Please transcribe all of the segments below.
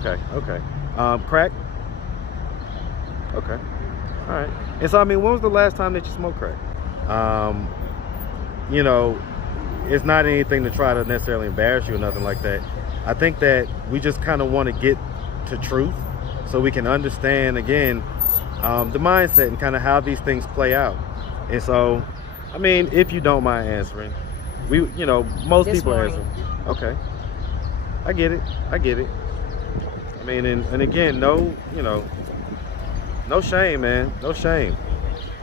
Okay, okay. Crack? Okay. All right. And so, I mean, when was the last time that you smoked crack? Um, you know, it's not anything to try to necessarily embarrass you or nothing like that. I think that we just kind of want to get to truth so we can understand, again, the mindset and kind of how these things play out. And so, I mean, if you don't mind answering, most This people morning. answer. Okay. I get it. I get it. I mean, and again, no shame, man. No shame.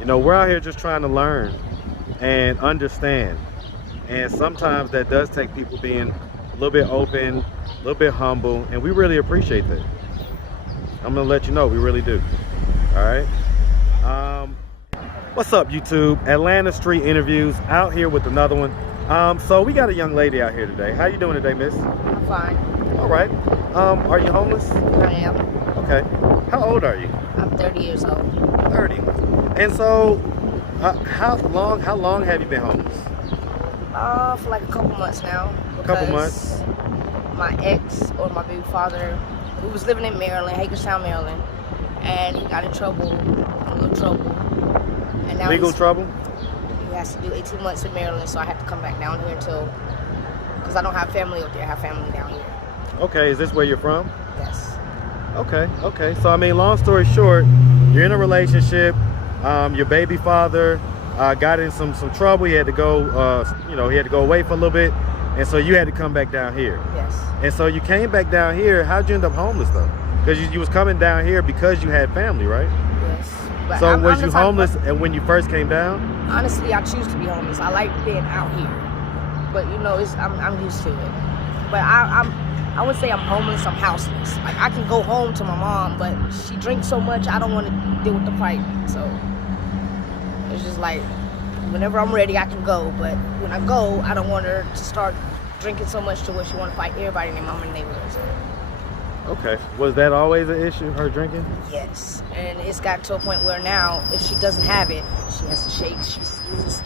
We're out here just trying to learn and understand. And sometimes that does take people being a little bit open, a little bit humble, and we really appreciate that. I'm gonna let you know, we really do. All right. What's up, YouTube? Atlanta Street Interviews, out here with another one. So we got a young lady out here today. How you doing today, miss? I'm fine. All right. Are you homeless? I am. Okay. How old are you? I'm 30 years old. 30. And so, how long have you been homeless? For like a couple months now. A couple months? My ex, or my baby father, who was living in Maryland, Hagerstown, Maryland, and he got in trouble, a little trouble. And now Legal trouble? He has to do 18 months in Maryland, so I have to come back down here because I don't have family up there, I have family down here. Okay, is this where you're from? Yes. Okay, okay. So, I mean, long story short, you're in a relationship, your baby father got in some trouble. He had to go, he had to go away for a little bit, and so you had to come back down here. Yes. And so you came back down here. How'd you end up homeless, though? Because you was coming down here because you had family, right? Yes. But So was you homeless and when you first came down? Honestly, I choose to be homeless. I like being out here, but I'm used to it. But I would say I'm homeless. I'm houseless. Like, I can go home to my mom, but she drinks so much, I don't want to deal with the fight. So it's just like, whenever I'm ready, I can go. But when I go, I don't want her to start drinking so much to where she want to fight everybody in their mom and neighborhood. So. Okay. Was that always an issue, her drinking? Yes, and it's got to a point where now, if she doesn't have it, she has to shake.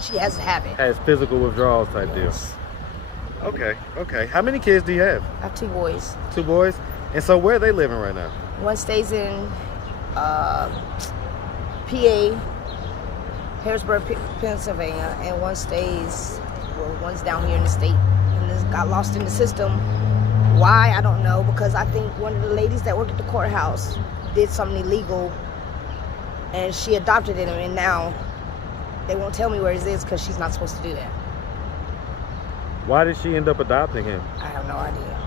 She has to have it. Has physical withdrawals type Yes. deal. Okay, okay. How many kids do you have? I have 2 boys. 2 boys? And so where are they living right now? One stays in PA, Harrisburg, Pennsylvania, and one's down here in the state and just got lost in the system. Why, I don't know, because I think one of the ladies that worked at the courthouse did something illegal and she adopted him, and now they won't tell me where he is because she's not supposed to do that. Why did she end up adopting him? I have no idea.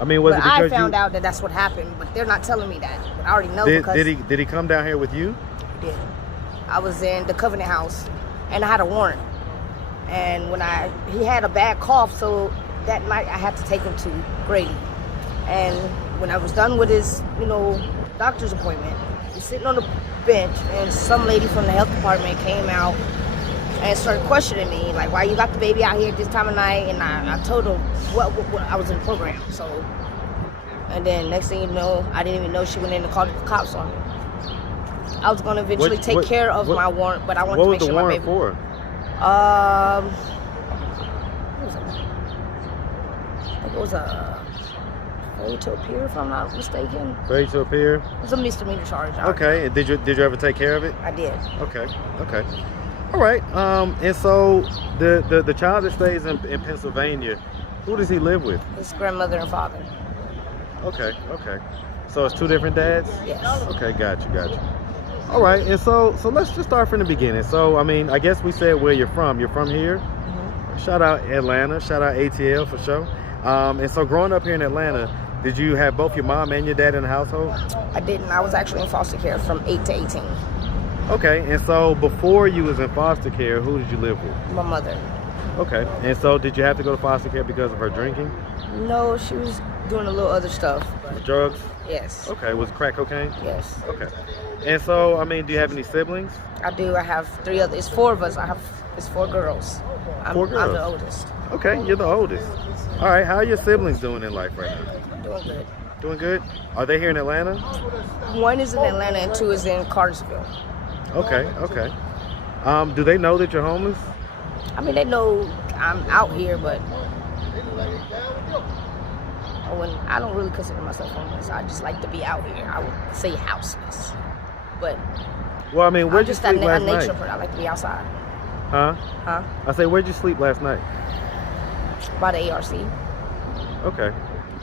I mean, was But it because I found out that that's what happened, but they're not telling me that. But I already know because did he come down here with you? he did. I was in the Covenant House, and I had a warrant. And when he had a bad cough, so that night I had to take him to Grady. And when I was done with his, doctor's appointment, he's sitting on the bench, and some lady from the health department came out and started questioning me, like, why you got the baby out here at this time of night? And I told her what I was in the program. So, and then next thing you know, I didn't even know she went in and called the cops on me. I was going to eventually take care of my warrant, but I wanted to make sure my baby. What was the warrant for? What was it? I think it was a failure to appear, if I'm not mistaken. Failure to appear? It was a misdemeanor charge. Okay, and did you ever take care of it? I did. Okay, okay. All right, and so the child that stays in Pennsylvania, who does he live with? His grandmother and father. Okay, okay. So it's 2 different dads? Yes. Okay, gotcha. All right, and so let's just start from the beginning. So, I mean, I guess we said where you're from. You're from here? Mm-hmm. Shout out Atlanta, shout out ATL for sure. And so growing up here in Atlanta, did you have both your mom and your dad in the household? I didn't. I was actually in foster care from 8 to 18. Okay, and so before you was in foster care, who did you live with? My mother. Okay, and so did you have to go to foster care because of her drinking? No, she was doing a little other stuff. But Drugs? yes. Okay, was it crack cocaine? Yes. Okay. And so, I mean, do you have any siblings? I do. I have 3 others. It's 4 of us. It's 4 girls. 4 girls? I'm the oldest. Okay, you're the oldest. All right, how are your siblings doing in life right now? Doing good. Doing good? Are they here in Atlanta? 1 is in Atlanta and 2 is in Cartersville. Okay, okay. Do they know that you're homeless? I mean, they know I'm out here, but I I don't really consider myself homeless. I just like to be out here. I would say houseless, but Well, I mean, where'd you just sleep a last nature night? person. I like to be outside. Huh? I say, where'd you sleep last night? By the ARC. Okay.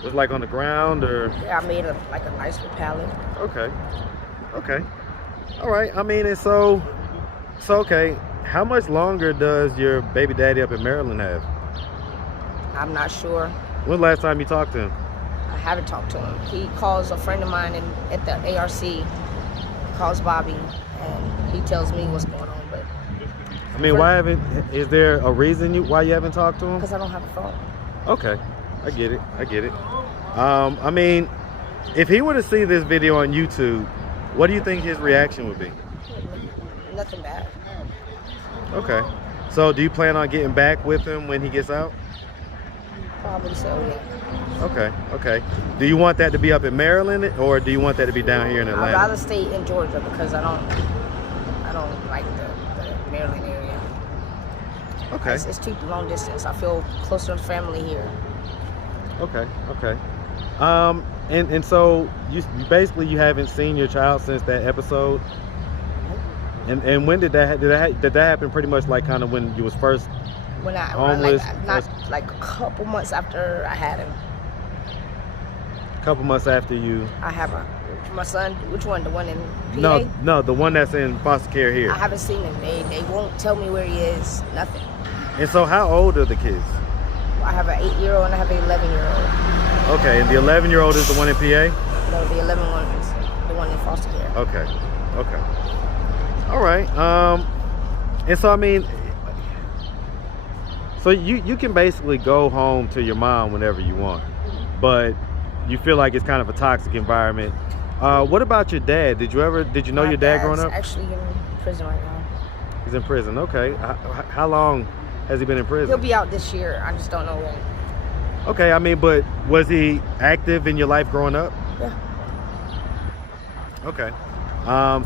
Was it like on the ground or? Yeah, I made a nice little pallet. Okay. All right. I mean, and so okay. How much longer does your baby daddy up in Maryland have? I'm not sure. When's the last time you talked to him? I haven't talked to him. He calls a friend of mine at the ARC. He calls Bobby, and he tells me what's going on. But I mean, is there a reason why you haven't talked to him? Because I don't have a phone. Okay, I get it. I mean, if he were to see this video on YouTube, what do you think his reaction would be? Nothing bad. Okay. So do you plan on getting back with him when he gets out? Probably so, yeah. Okay. Do you want that to be up in Maryland, or do you want that to be down here in Atlanta? I'd rather stay in Georgia because I don't like the Maryland area. Okay. It's too long distance. I feel closer to family here. Okay. And so you basically you haven't seen your child since that episode. And when did that happen? Pretty much like kind of when you was first homeless. Like a couple months after I had him. A couple months after you. I have my son. Which one? The one in PA? No, the one that's in foster care here. I haven't seen him. They won't tell me where he is. Nothing. And so, how old are the kids? I have an 8-year-old and I have an 11-year-old. Okay, and the 11-year-old is the one in PA? No, the 11 one is the one in foster care. Okay. All right. And so I mean, so you can basically go home to your mom whenever you want, but you feel like it's kind of a toxic environment. What about your dad? Did you know your dad growing up? He's actually in prison right now. He's in prison. Okay. How long has he been in prison? He'll be out this year. I just don't know when. Okay. I mean, but was he active in your life growing up? Yeah. Okay.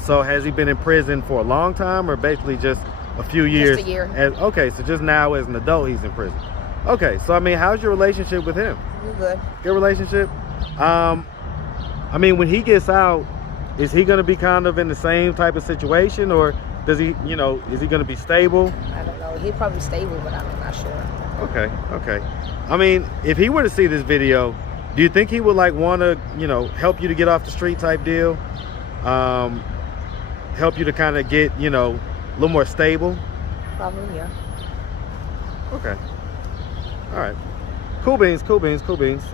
So has he been in prison for a long time, or basically just a few years? Just a year. Okay, so just now as an adult he's in prison. Okay, so I mean, how's your relationship with him? We're good. Good relationship? I mean, when he gets out, is he going to be kind of in the same type of situation, or does he, is he going to be stable? I don't know. He's probably stable, but I'm not sure. Okay. I mean, if he were to see this video, do you think he would want to, help you to get off the street type deal? Help you to kind of get, a little more stable? Probably, yeah. Okay. All right. Cool beans.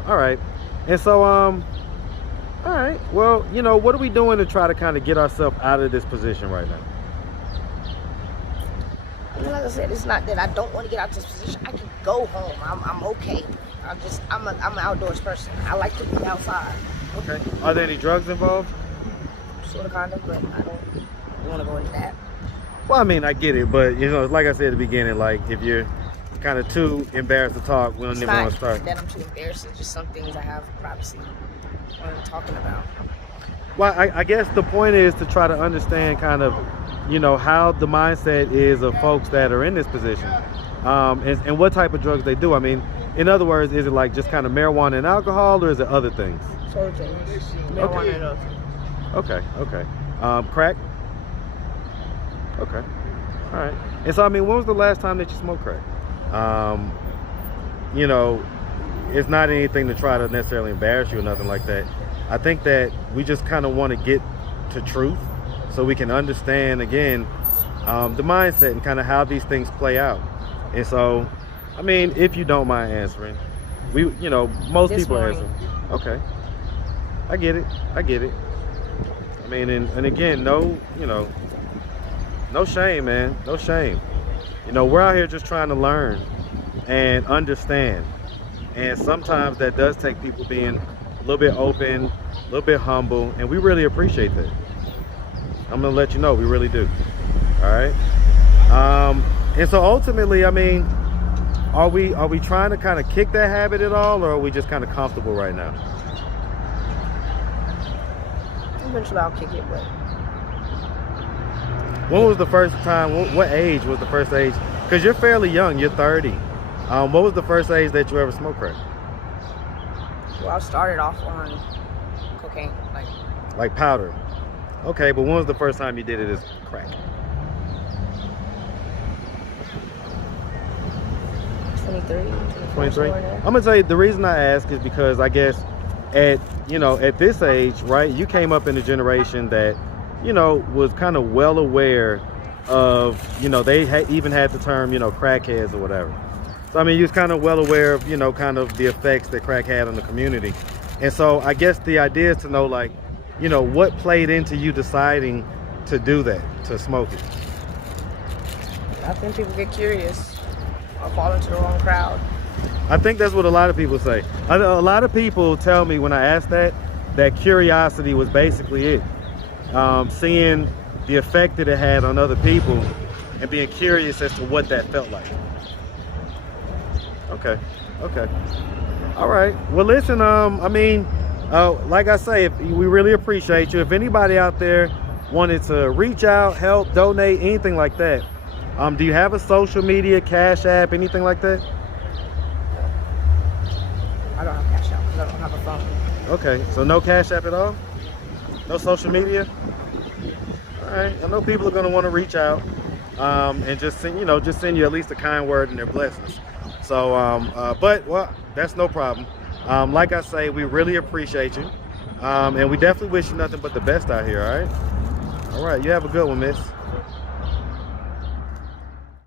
All right. And so, all right. Well, what are we doing to try to kind of get ourselves out of this position right now? Like I said, it's not that I don't want to get out of this position. I can go home. I'm okay. I'm an outdoors person. I like to be outside. Okay. Are there any drugs involved? Sort of, kind of, but I don't want to go into that. Well, I mean, I get it, but like I said at the beginning, like if you're kind of too embarrassed to talk, we don't even want to start. That I'm too embarrassed. It's just some things I have privacy when I'm talking about. Well, I guess the point is to try to understand kind of, how the mindset is of folks that are in this position, and what type of drugs they do. I mean, in other words, is it like just kind of marijuana and alcohol, or is it other things? Sort of things. Marijuana and other things. Okay. Crack? Okay. All right. And so, I mean, when was the last time that you smoked crack? It's not anything to try to necessarily embarrass you or nothing like that. I think that we just kind of want to get to truth so we can understand, again, the mindset and kind of how these things play out. And so, I mean, if you don't mind answering, most people answer. Okay. I get it. I mean, and again, no shame, man. No shame. We're out here just trying to learn and understand. And sometimes that does take people being a little bit open, a little bit humble, and we really appreciate that. I'm gonna let you know, we really do. All right. And so ultimately, I mean, are we trying to kind of kick that habit at all, or are we just kind of comfortable right now? Eventually I'll kick it, but when was the first time, what age was the first age? Because you're fairly young, you're 30. What was the first age that you ever smoked crack? Well, I started off on cocaine, Like powder. Okay, but when was the first time you did it as crack? 23, 24, 23. somewhere there. I'm gonna tell you the reason I ask is because I guess at this age, right? You came up in a generation that was kind of well aware of they even had the term crackheads or whatever. So I mean, you was kind of well aware of kind of the effects that crack had on the community, and so I guess the idea is to know what played into you deciding to do that, to smoke it. I think people get curious or fall into the wrong crowd. I think that's what a lot of people say. A lot of people tell me when I ask that curiosity was basically it. Seeing the effect that it had on other people and being curious as to what that felt like. Okay. All right. Well, listen, like I say, we really appreciate you. If anybody out there wanted to reach out, help, donate, anything like that, do you have a social media, Cash App, anything like that? I don't have Cash App because I don't have a phone. Okay, so no Cash App at all? No social media? All right, I know people are going to want to reach out and just send you at least a kind word and their blessings. So, but that's no problem. Like I say, we really appreciate you, and we definitely wish you nothing but the best out here. All right, you have a good one, miss.